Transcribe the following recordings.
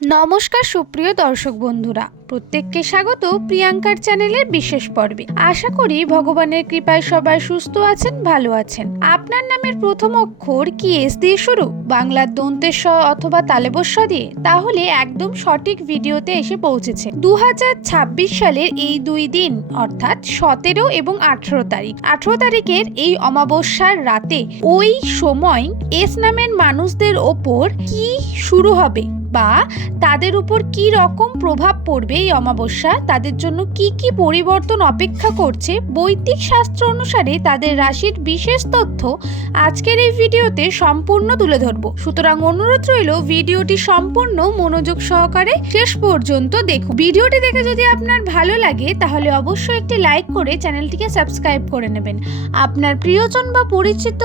নমস্কার সুপ্রিয় দর্শক বন্ধুরা, প্রত্যেককে স্বাগত প্রিয়াঙ্কার চ্যানেলের বিশেষ পর্বে। আশা করি ভগবানের কৃপায় সবাই সুস্থ আছেন, ভালো আছেন। আপনার নামের প্রথম অক্ষর কি এস দিয়ে শুরু? বাংলার দন্তের স অথবা তালেবস্য দিয়ে? তাহলে একদম সঠিক ভিডিওতে এসে পৌঁছেছে। দু হাজার ছাব্বিশ সালের এই দুই দিন, অর্থাৎ সতেরো এবং আঠেরো তারিখ। আঠেরো তারিখের এই অমাবস্যার রাতে ওই সময় এস নামের মানুষদের ওপর কি শুরু হবে? বা তাদের উপর কি রকম প্রভাব পড়বে এই অমাবস্যা? তাদের জন্য কি কি পরিবর্তন অপেক্ষা করছে? বৈদিক শাস্ত্র অনুসারে তাদের রাশির বিশেষ তথ্য আজকের এই ভিডিওতে সম্পূর্ণ তুলে ধরব। সুতরাং অনুরোধ রইল, ভিডিওটি সম্পূর্ণ মনোযোগ সহকারে শেষ পর্যন্ত দেখুন। ভিডিওটি দেখে যদি আপনার ভালো লাগে, তাহলে অবশ্যই একটি লাইক করে চ্যানেলটিকে সাবস্ক্রাইব করে নেবেন। আপনার প্রিয়জন বা পরিচিত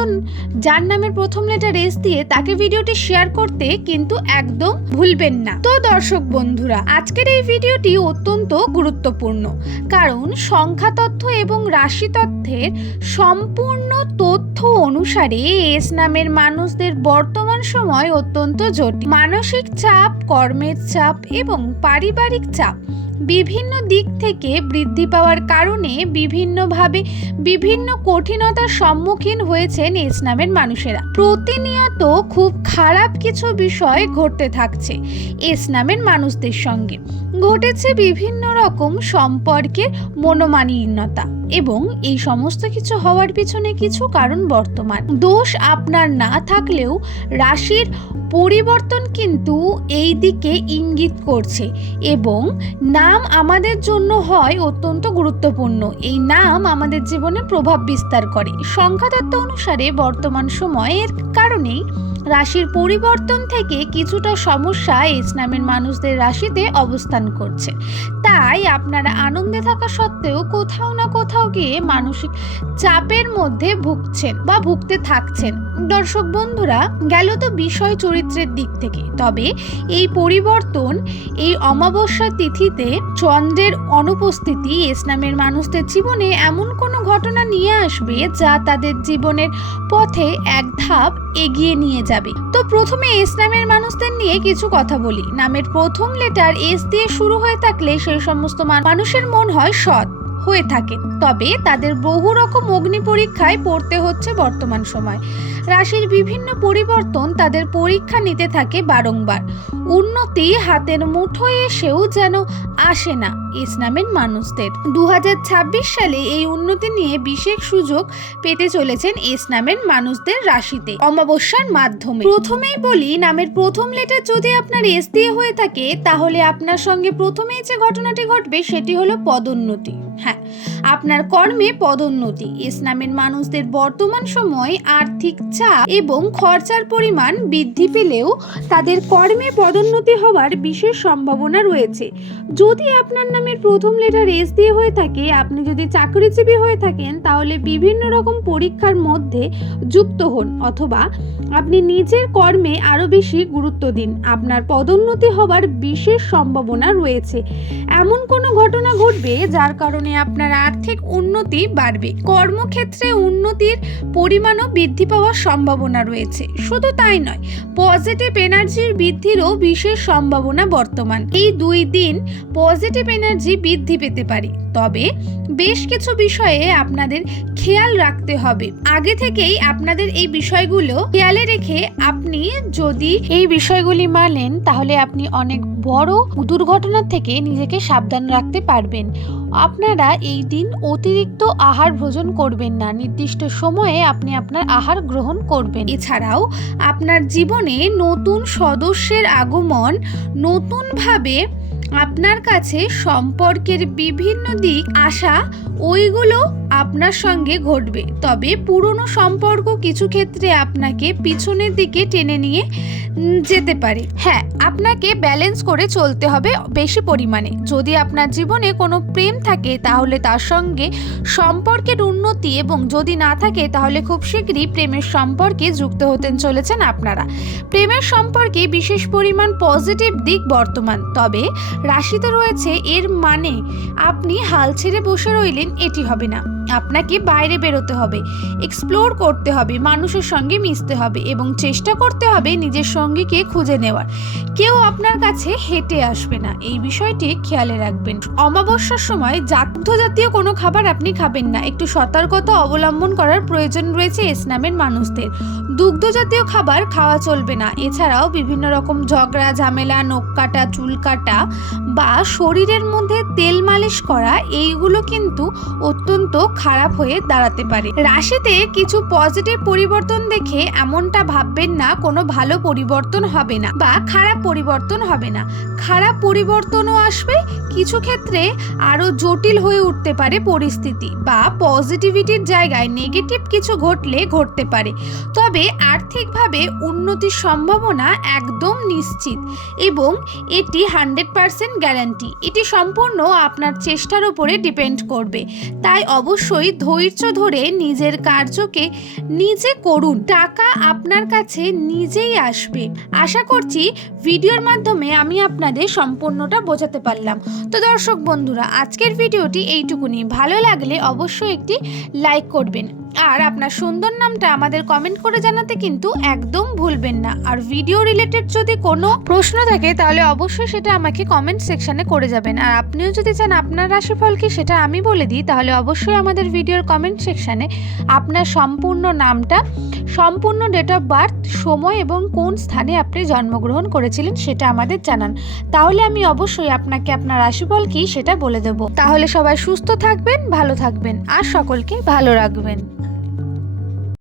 যার নামের প্রথম লেটার এস দিয়ে তাকে ভিডিওটি শেয়ার করতে কিন্তু একদম ভুলবেন না। তো দর্শক বন্ধুরা, আজকের এই ভিডিওটি অত্যন্ত গুরুত্বপূর্ণ, কারণ সংখ্যা তথ্য এবং রাশি তথ্যের সম্পূর্ণ তথ্য অনুসারে এস নামের মানুষদের বর্তমান সময় অত্যন্ত জটিল। মানসিক চাপ, কর্মের চাপ এবং পারিবারিক চাপ বিভিন্ন দিক থেকে বৃদ্ধি পাওয়ার কারণে বিভিন্নভাবে বিভিন্ন কঠিনতার সম্মুখীন হয়েছেন এস নামের মানুষেরা। প্রতিনিয়ত খুব খারাপ কিছু বিষয় ঘটতে থাকছে এস নামের মানুষদের সঙ্গে। ঘটেছে বিভিন্ন রকম সম্পর্কের মনোমালিন্যতা এবং এই সমস্ত কিছু হওয়ার পিছনে কিছু কারণ বর্তমান। দোষ আপনার না থাকলেও রাশির পরিবর্তন কিন্তু এই দিকে ইঙ্গিত করছে এবং নাম আমাদের জন্য হয় অত্যন্ত গুরুত্বপূর্ণ। এই নাম আমাদের জীবনে প্রভাব বিস্তার করে। সংখ্যাতত্ত্ব অনুসারে বর্তমান সময়ের কারণেই রাশির পরিবর্তন থেকে কিছুটা সমস্যা এস নামের মানুষদের রাশিতে অবস্থান করছে। তাই আপনারা আনন্দে থাকা সত্ত্বেও কোথাও না কোথাও গিয়ে মানসিক চাপের মধ্যে ভুগছেন বা ভুগতে থাকছেন। দর্শক বন্ধুরা, গেল তো বিষয় চরিত্রের দিক থেকে। তবে এই পরিবর্তন, এই অমাবস্যা তিথিতে চন্দ্রের অনুপস্থিতি এস নামের মানুষদের জীবনে এমন কোনো ঘটনা নিয়ে আসবে যা তাদের জীবনের পথে এক ধাপ এগিয়ে নিয়ে যাবে। তো প্রথমে এস নামের মানুষদের নিয়ে কিছু কথা বলি। নামের প্রথম লেটার এস দিয়ে শুরু হয়ে থাকলে সেই সমস্ত মানুষের মন হয় সৎ। হয়ে থাকে। তবে তাদের বহু রকম অগ্নি পরীক্ষায় পড়তে হচ্ছে বর্তমান সময়। রাশির বিভিন্ন পরিবর্তন তাদের পরীক্ষা নিতে থাকে বারংবার। উন্নতি হাতের মুঠোয় এসেও যেন আসে না ইসলামের মানুষদের। দু হাজার ছাব্বিশ সালে এই উন্নতি নিয়ে বিশেষ সুযোগ পেতে চলেছেন ইসলামের মানুষদের রাশিতে অমাবস্যার মাধ্যমে। প্রথমেই বলি, নামের প্রথম লেটার যদি আপনার এস দিয়ে হয়ে থাকে, তাহলে আপনার সঙ্গে প্রথমেই যে ঘটনাটি ঘটবে, সেটি হলো পদোন্নতি। হ্যাঁ আপনার কর্মে পদোন্নতি, ইসলামের মানুষদের বর্তমান সময় আর্থিক চাপ এবং খরচার পরিমাণ বৃদ্ধি পেলেও তাদের কর্মে পদোন্নতি হওয়ার বিশেষ সম্ভাবনা রয়েছে। যদি আপনার নামের প্রথম লেটার এস দিয়ে হয়ে থাকে, আপনি যদি চাকরিজীবী হয়ে থাকেন, তাহলে বিভিন্ন রকম পরীক্ষার মধ্যে যুক্ত হন অথবা আপনি নিজের কর্মে আরও বেশি গুরুত্ব দিন। আপনার পদোন্নতি হওয়ার বিশেষ সম্ভাবনা রয়েছে। এমন কোনো ঘটনা ঘটবে যার কারণে আপনার আর্থিক উন্নতি বাড়বে। কর্মক্ষেত্রে উন্নতির পরিমাণও বৃদ্ধি পাওয়ার সম্ভাবনা রয়েছে। শুধু তাই নয় পজিটিভ এনার্জির বৃদ্ধিরও বিশেষ সম্ভাবনা বর্তমান। এই দুই দিন পজিটিভ এনার্জি বৃদ্ধি পেতে পারে। তবে বেশ কিছু বিষয়ে আপনাদের খেয়াল রাখতে হবে। আগে থেকেই আপনাদের এই বিষয়গুলো খেয়ালে রেখে আপনি যদি এই বিষয়গুলি মানেন, তাহলে আপনি অনেক বড় দুর্ঘটনার থেকে নিজেকে সাবধান রাখতে পারবেন। আপনারা এই দিন অতিরিক্ত আহার ভোজন করবেন না। নির্দিষ্ট সময়ে আপনি আপনার আহার গ্রহণ করবেন। এছাড়াও আপনার জীবনে নতুন সদস্যের আগমন, নতুনভাবে আপনার কাছে সম্পর্কের বিভিন্ন দিক আসা ওইগুলো আপনার সঙ্গে ঘটবে। তবে পুরনো সম্পর্ক কিছু ক্ষেত্রে আপনাকে পিছনের দিকে টেনে নিয়ে যেতে পারে। হ্যাঁ আপনাকে ব্যালেন্স করে চলতে হবে বেশি পরিমাণে। যদি আপনার জীবনে কোনো প্রেম থাকে, তাহলে তার সঙ্গে সম্পর্কের উন্নতি এবং যদি না থাকে, তাহলে খুব শীঘ্রই প্রেমের সম্পর্কে যুক্ত হতেন চলেছেন আপনারা। প্রেমের সম্পর্কে বিশেষ পরিমাণ পজিটিভ দিক বর্তমান। তবে রাশিতে রয়েছে এর মানে আপনি হাল ছেড়ে বসে রইলেন, এটি হবে না। আপনাকে বাইরে বেরোতে হবে এক্সপ্লোর করতে হবে, মানুষের সঙ্গে মিশতে হবে এবং চেষ্টা করতে হবে নিজের সঙ্গীকে খুঁজে নেওয়ার। কেউ আপনার কাছে হেঁটে আসবে না, এই বিষয়টি খেয়ালে রাখবেন। অমাবস্যার সময় জাগ্ধ জাতীয় কোনো খাবার আপনি খাবেন না, একটু সতর্কতা অবলম্বন করার প্রয়োজন রয়েছে ইসলামের মানুষদের। দুগ্ধ জাতীয় খাবার খাওয়া চলবে না। এছাড়াও বিভিন্ন রকম ঝগড়া, ঝামেলা, নখ কাটা, চুল কাটা বা শরীরের মধ্যে তেল মালিশ করা, এইগুলো কিন্তু অত্যন্ত খারাপ হয়ে দাঁড়াতে পারে। রাশিতে কিছু পজিটিভ পরিবর্তন দেখে এমনটা ভাববেন না, কোনো ভালো পরিবর্তন হবে না বা খারাপ পরিবর্তন হবে না। খারাপ পরিবর্তনও আসবে, কিছু ক্ষেত্রে আরও জটিল হয়ে উঠতে পারে পরিস্থিতি বা পজিটিভিটির জায়গায় নেগেটিভ কিছু ঘটলে ঘটতে পারে। তবে আর্থিকভাবে উন্নতির সম্ভাবনা একদম নিশ্চিত এবং এটি হান্ড্রেড পারসেন্ট গ্যারান্টি। এটি সম্পূর্ণ আপনার চেষ্টার উপরে ডিপেন্ড করবে। তাই অবশ্যই ধৈর্য ধরে নিজের কার্যকে নিজে করুন। টাকা আপনার কাছে নিজেই আসবে। আশা করছি ভিডিওর মাধ্যমে আমি আপনাদের সম্পূর্ণটা বোঝাতে পারলাম। তো দর্শক বন্ধুরা, আজকের ভিডিওটি এইটুকুনি। ভালো লাগলে অবশ্যই একটি লাইক করবেন। আর আপনার সুন্দর নামটা আমাদের কমেন্ট করে জানাতে কিন্তু একদম ভুলবেন না। আর ভিডিও রিলেটেড যদি কোনো প্রশ্ন থাকে, তাহলে অবশ্যই সেটা আমাকে কমেন্ট সেকশানে করে যাবেন। আর আপনিও যদি চান আপনার রাশিফল কি সেটা আমি বলে দিই, তাহলে অবশ্যই আমাদের ভিডিওর কমেন্ট সেকশানে আপনার সম্পূর্ণ নামটা, সম্পূর্ণ ডেট অফ বার্থ সময় এবং কোন স্থানে আপনি জন্মগ্রহণ করেছিলেন সেটা আমাদের জানান। তাহলে আমি অবশ্যই আপনাকে আপনার রাশিফল কি সেটা বলে দেব। তাহলে সবাই সুস্থ থাকবেন, ভালো থাকবেন, আর সকলকে ভালো রাখবেন।